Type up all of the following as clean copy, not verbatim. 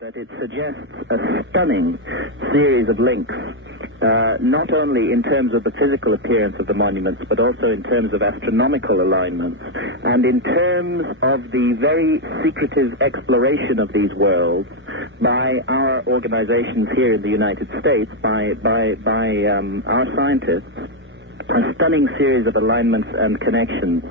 that it suggests a stunning series of links, not only in terms of the physical appearance of the monuments, but also in terms of astronomical alignments, and in terms of the very secretive exploration of these worlds by our organizations here in the United States, by our scientists. A stunning series of alignments and connections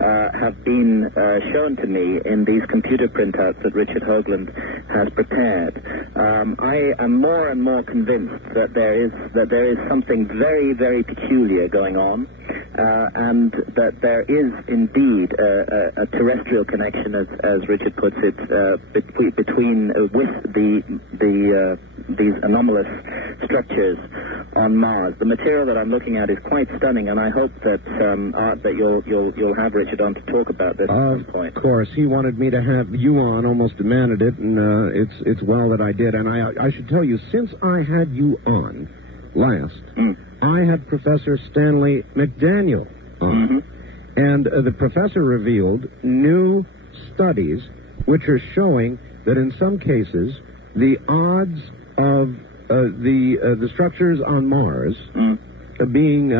have been shown to me in these computer printouts that Richard Hoagland has prepared. I am more and more convinced that there is something very, very peculiar going on, and that there is indeed a terrestrial connection, as Richard puts it, between these anomalous structures on Mars. The material that I'm looking at is quite stunning, and I hope that Art, that you'll have Richard on to talk about this at some point. Of course, he wanted me to have you on, almost demanded it, and it's well that I did. And I should tell you, since I had you on last, I had Professor Stanley McDaniel on, and the professor revealed new studies which are showing that in some cases the odds of the structures on Mars being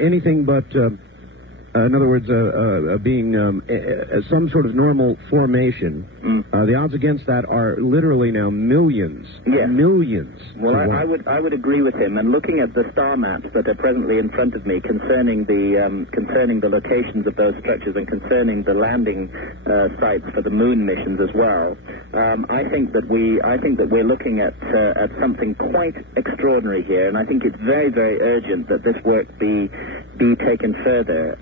anything but, in other words, being some sort of normal formation, the odds against that are literally now millions. Yes. Millions. Well, I would agree with him. And looking at the star maps that are presently in front of me concerning the locations of those structures and concerning the landing sites for the moon missions as well, I think that we're looking at something quite extraordinary here, and I think it's very, very urgent that this work be taken further.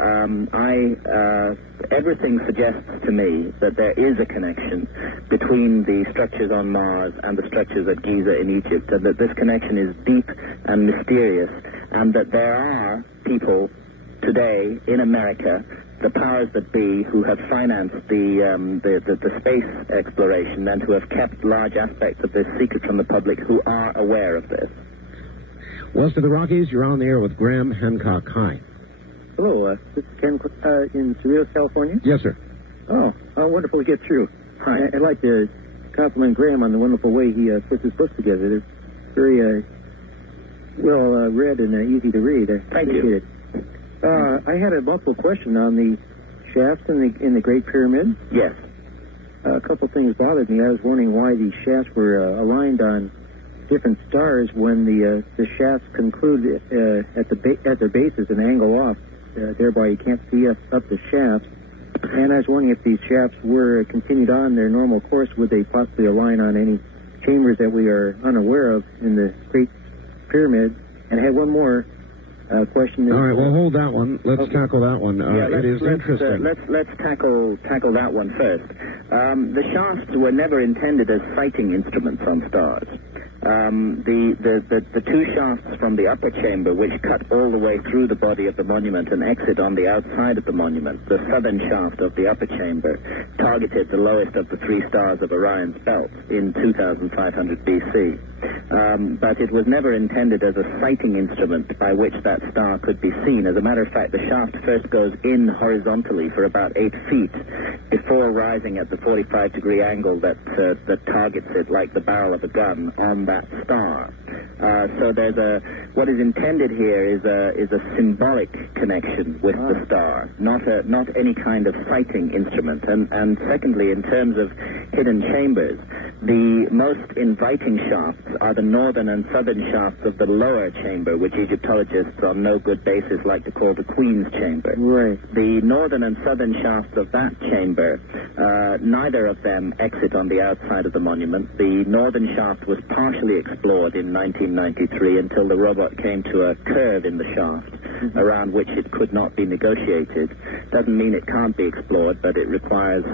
Everything suggests to me that there is a connection between the structures on Mars and the structures at Giza in Egypt, and that this connection is deep and mysterious, and that there are people today in America, the powers that be, who have financed the space exploration and who have kept large aspects of this secret from the public, who are aware of this. West of the Rockies, you're on the air with Graham Hancock. Hi. Hello, this is Ken in Sirius, California? Yes, sir. Oh, wonderful to get through. Hi. I'd like to compliment Graham on the wonderful way he puts his books together. They're very well read and easy to read. I appreciate it. I had a multiple question on the shafts in the Great Pyramid. Yes. A couple things bothered me. I was wondering why the shafts were aligned on different stars when the shafts conclude at their bases and angle off. Thereby, you can't see up the shafts. And I was wondering if these shafts were continued on their normal course, would they possibly align on any chambers that we are unaware of in the Great Pyramid? And I had one more question. All right, well, hold that one. Let's tackle that one. It is interesting. Let's tackle that one first. The shafts were never intended as sighting instruments on stars. The two shafts from the upper chamber, which cut all the way through the body of the monument and exit on the outside of the monument, the southern shaft of the upper chamber, targeted the lowest of the three stars of Orion's belt in 2500 BC. But it was never intended as a sighting instrument by which that star could be seen. As a matter of fact, the shaft first goes in horizontally for about 8 feet before rising at the 45-degree angle that targets it like the barrel of a gun on that star. So what is intended here is a symbolic connection with the star, not any kind of sighting instrument. And secondly, in terms of hidden chambers, the most inviting shafts are the northern and southern shafts of the lower chamber, which Egyptologists on no good basis like to call the Queen's Chamber. Right. The northern and southern shafts of that chamber, neither of them exit on the outside of the monument. The northern shaft was partially explored in 1993 until the robot came to a curve in the shaft around which it could not be negotiated. Doesn't mean it can't be explored, but it requires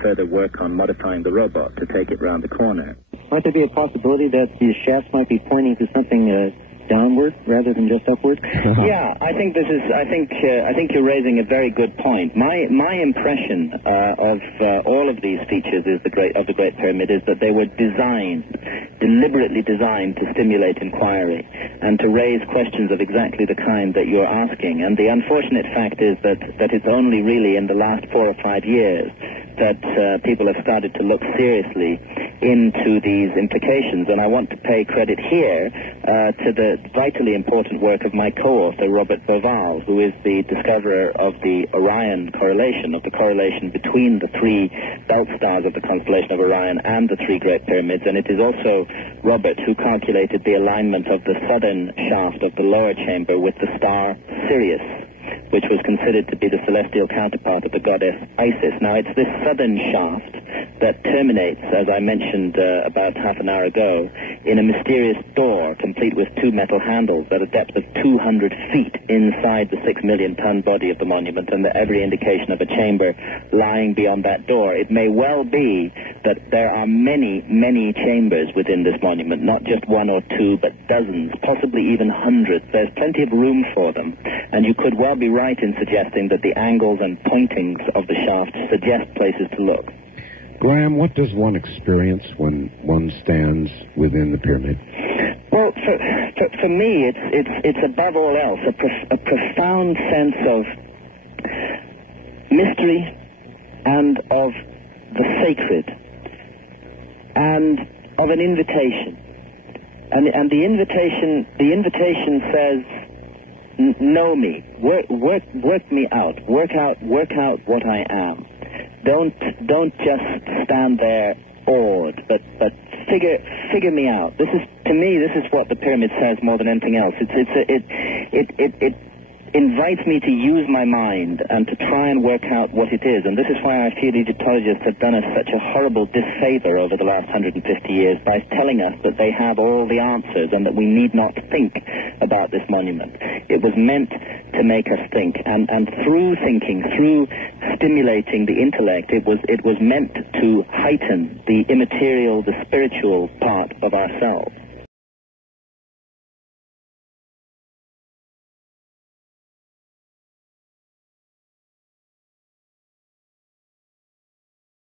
further work on modifying the robot to take it round the corner. Might there be a possibility that these shafts might be pointing to something downward rather than just upward? Yeah, I think you're raising a very good point. My impression of all of these features of the Great Pyramid is that they were deliberately designed to stimulate inquiry and to raise questions of exactly the kind that you're asking. And the unfortunate fact is that it's only really in the last 4 or 5 years that people have started to look seriously into these implications, and I want to pay credit here to the vitally important work of my co-author, Robert Bauval, who is the discoverer of the Orion correlation, of the correlation between the three belt stars of the constellation of Orion and the three Great Pyramids, and it is also Robert who calculated the alignment of the southern shaft of the lower chamber with the star Sirius, which was considered to be the celestial counterpart of the goddess Isis. Now, it's this southern shaft that terminates, as I mentioned about half an hour ago, in a mysterious door complete with two metal handles at a depth of 200 feet inside the 6 million ton body of the monument, and every indication of a chamber lying beyond that door. It may well be that there are many, many chambers within this monument, not just one or two, but dozens, possibly even hundreds. There's plenty of room for them, and you could well be right in suggesting that the angles and pointings of the shaft suggest places to look. Graham, what does one experience when one stands within the pyramid? Well, for me, it's above all else a profound sense of mystery and of the sacred and of an invitation. And the invitation says, know me, work me out, work out what I am. Don't just stand there awed, but figure me out. This is what the pyramid says more than anything else. It invites me to use my mind and to try and work out what it is. And this is why I feel Egyptologists have done us such a horrible disfavor over the last 150 years by telling us that they have all the answers and that we need not think about this monument. It was meant to make us think, and through thinking, through stimulating the intellect, it was meant to heighten the immaterial, the spiritual part of ourselves.